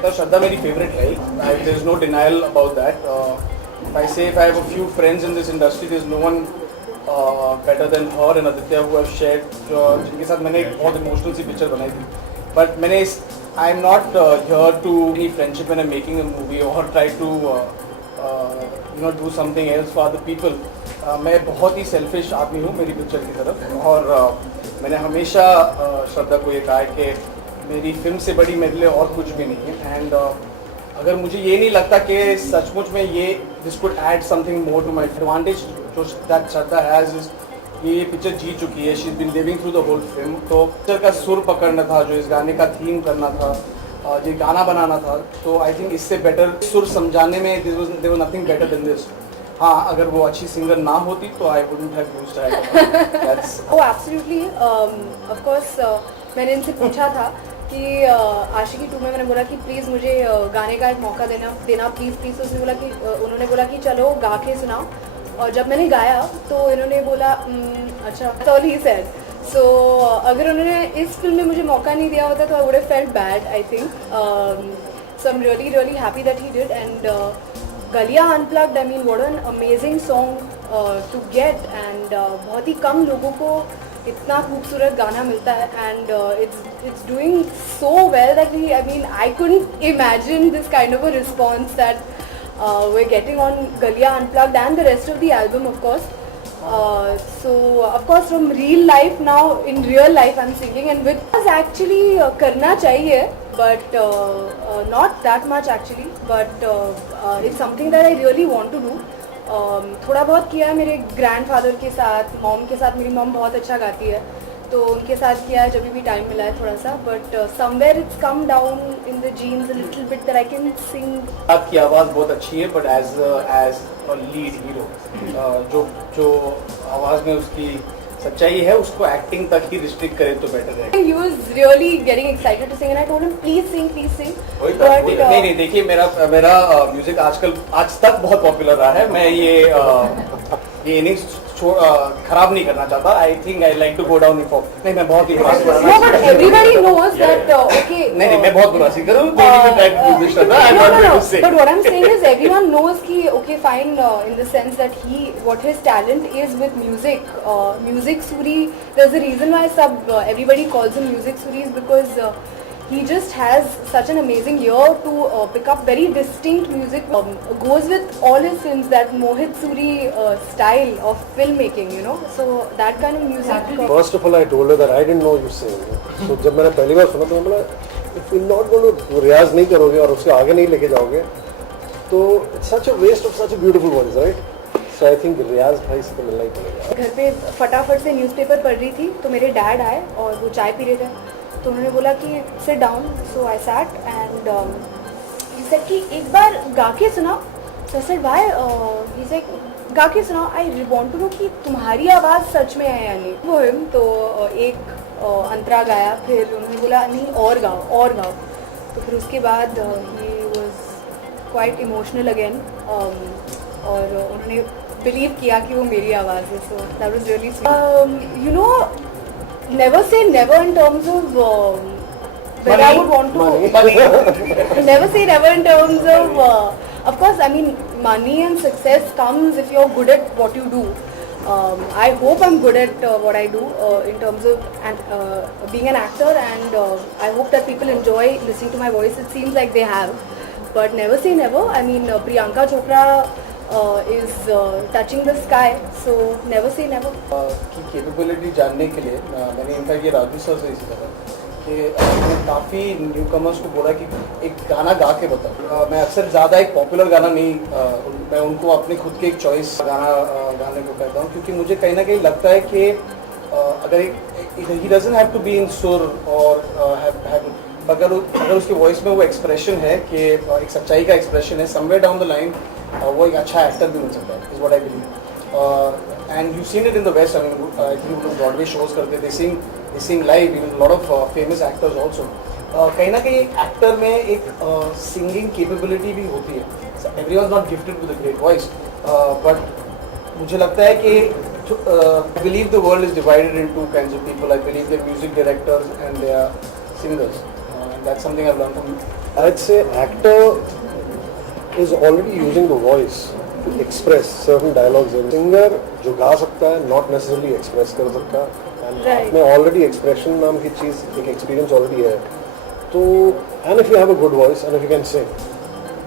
कहता हूँ श्रद्धा मेरी फेवरेट है, there is no denial about that. If I say if I have a few friends in this industry, there's no one better than her and Aditya who have shared, जिनके साथ मैंने एक बहुत emotional सी picture बनाई थी. But मैंने I am not here to any friendship when I'm making a movie or try to do something else for other people. मैं बहुत ही सेल्फिश आदमी हूँ मेरी पिक्चर की तरफ, और मैंने हमेशा श्रद्धा को ये कहा है कि मेरी फिल्म से बड़ी मेरे लिए और कुछ भी नहीं है. एंड अगर मुझे ये नहीं लगता कि सचमुच में ये this could add something more to my advantage जो दैट श्रद्धा हैज इज ये पिक्चर जीत चुकी है. She is been living through the whole film. तो पिक्चर का सुर पकड़ना था, जो इस गाने का थीम करना था, जो गाना बनाना था, तो आई थिंक इससे बेटर सुर समझाने में there was nothing better than this. हाँ, अगर वो अच्छी सिंगर ना होती तो I wouldn't have used her. That's oh absolutely. Of course मैंने इनसे पूछा था कि आशिकी 2 में मैंने बोला कि प्लीज़ मुझे गाने का एक मौका देना प्लीज़. तो उन्होंने बोला कि चलो गा के सुनाओ. और जब मैंने गाया तो इन्होंने बोला अच्छा, तो ही सेड. सो अगर उन्होंने इस फिल्म में मुझे मौका नहीं दिया होता तो I would have felt bad I think. So I am really happy that he did. And Galliyan unplugged, I mean what an amazing song to get. And बहुत ही कम लोगों को इतना खूबसूरत गाना मिलता है. And it's doing so well that I couldn't imagine this kind of a response that we're getting on Galiya Unplugged and the rest of the album, of course. So of course from real life now, in real life I'm singing, and which was actually करना चाहिए, but not that much actually, but it's something that I really want to do. थोड़ा बहुत किया है मेरे grandfather के साथ, mom के साथ. मेरी मॉम बहुत अच्छा गाती है तो उनके साथ किया है जब भी टाइम मिला है थोड़ा सा. But somewhere it's come down in the genes a little bit that I can sing. आपकी आवाज़ बहुत अच्छी है, but as a lead hero जो आवाज़ में उसकी सच्चाई है उसको एक्टिंग तक ही रिस्ट्रिक्ट करे तो बेटर है. He was really getting excited to sing and I told him please sing. But नहीं देखिए, मेरा म्यूजिक आज तक बहुत पॉपुलर रहा है. मैं ये इनिंग्स खराब नहीं करना चाहता. I think I like to go down for. नहीं, मैं बहुत ही बुरा singer. No, but everybody knows that okay. नहीं, मैं बहुत बुरा सिंगर हूँ. But what I'm saying is everyone knows कि okay fine, in the sense that what his talent is with music. Music Suri, there's a reason why everybody calls him Music Suri, is because he just has such an amazing ear to pick up very distinct music. Goes with all his films, that Mohit Suri style of filmmaking, so that kind of music. First of all, I told her that I didn't know you sing. So जब मैंने पहली बार सुना तो मैं बोला if you're not going to रियाज नहीं करोगे और उसके आगे नहीं लेके जाओगे तो it's such a waste of such a beautiful voice, right? So I think रियाज भाई से तो मिलना ही पड़ेगा. घर पे फटाफट से न्यूज़पेपर पढ़ रही थी तो मेरे डैड आए और वो चाय पी रहे थे. तो उन्होंने बोला कि sit down. So I sat and he said कि एक बार गा के सुनाओ. So I said why. He said गा के सुनाओ. आई वांट टू नो कि तुम्हारी आवाज़ सच में है या नहीं. वो हिम तो एक अंतरा गाया. फिर उन्होंने बोला नहीं और गाओ. तो फिर उसके बाद he was quite emotional again. और उन्होंने बिलीव किया कि वो मेरी आवाज़ है. So that was really sweet. Never say never in terms of where I would want to. Never say never in terms of course, I mean money and success comes if you're good at what you do. I hope I'm good at what I do in terms of being an actor, and I hope that people enjoy listening to my voice. It seems like they have, but never say never. I mean Priyanka Chopra is touching the sky, so never say never. की capability जानने के लिए मैंने in fact ये Raju sir से इसी तरह कि मैंने काफ़ी न्यू कमर्स को बोला कि एक गाना गा के बताओ. मैं अक्सर ज़्यादा एक पॉपुलर गाना नहीं, मैं उनको अपने खुद के एक चॉइस गाना गाने को कहता हूँ, क्योंकि मुझे कहीं ना कहीं लगता है कि अगर he doesn't have to be in सुर और अगर उसकी वॉइस में वो एक्सप्रेशन है कि एक सच्चाई का एक्सप्रेशन है, समवेयर डाउन द लाइन वो एक अच्छा एक्टर भी मिल सकता है, is what I believe. And you seen it in the west. I think लोग ब्रॉडवे शोज करते, they sing live, even lot of famous actors also. कहीं ना कहीं एक्टर में एक सिंगिंग कैपेबिलिटी भी होती है. Everyone is not gifted with a great voice, but मुझे लगता है कि I believe the world is divided into kinds of people. I believe they're music directors and they are singers. And that's something I've learned from I'd say actor is already using the voice to express certain dialogues. Singer जो गा सकता है not necessarily express कर सकता, and Right. में already expression नाम की चीज़ एक experience already है. तो and if you have a good voice and if you can sing,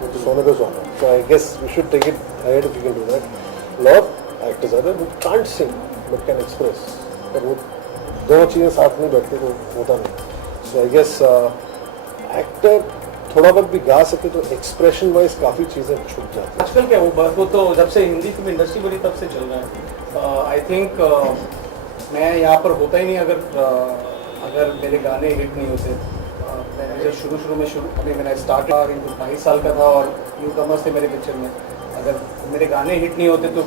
तो सोने पे सोना. So I guess we should take it ahead if you can do that. Lot of actors are there who can't sing but can express. पर वो दोनों चीज़ें साथ में बैठती तो होता नहीं. So I guess एक्टर थोड़ा बहुत भी गा सके तो एक्सप्रेशन वाइज काफ़ी चीज़ें छूट जाती हैं. आजकल क्या वो तो जब से हिंदी फिल्म इंडस्ट्री बनी तब से चल रहा है. आई थिंक मैं यहाँ पर होता ही नहीं अगर मेरे गाने हिट नहीं होते. मैं जब शुरू में अभी मैंने स्टार्ट 22 साल का था और न्यू कमर्स थे मेरे पिक्चर में. अगर मेरे गाने हिट नहीं होते तो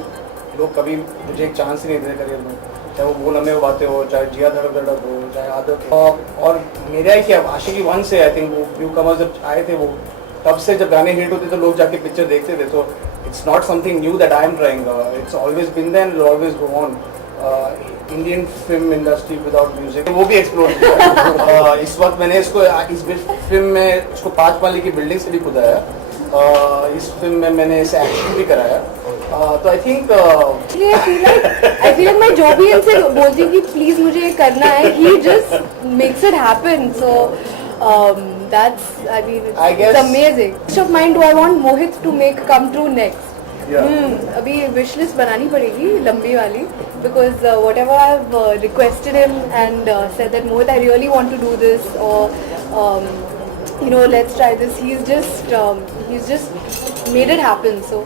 लोग कभी मुझे एक चांस ही नहीं देते करियर में. चाहे वो बोल हमें बातें हो, चाहे जिया धड़क हो, चाहे आदत. और मेरा ही क्या आशिकी 1 से आई थिंक वो न्यू कमर्स जब आए थे वो तब से जब गाने हिट होते तो लोग जाके पिक्चर देखते थे. तो it's not something new that I am trying. It's always been there and always go on. Indian film industry without music वो भी एक्सप्लोर किया. इस वक्त मैंने इसको इस फिल्म में इसको 5 माले की बिल्डिंग से भी खुदाया. इस फिल्म में मैंने इसे एक्शन भी कराया. तो आई थिंक आई फील लाइक मैं जो भी इनसे बोलती हूँ कि प्लीज मुझे ये करना है, he just makes it happen. So that's I mean I guess- it's amazing. Which of mind do I want Mohit to make come true next? अभी विश लिस्ट बनानी पड़ेगी लंबी वाली, because whatever I have requested him and said that Mohit I really want to do this और you know let's try this, he's just made it happen. So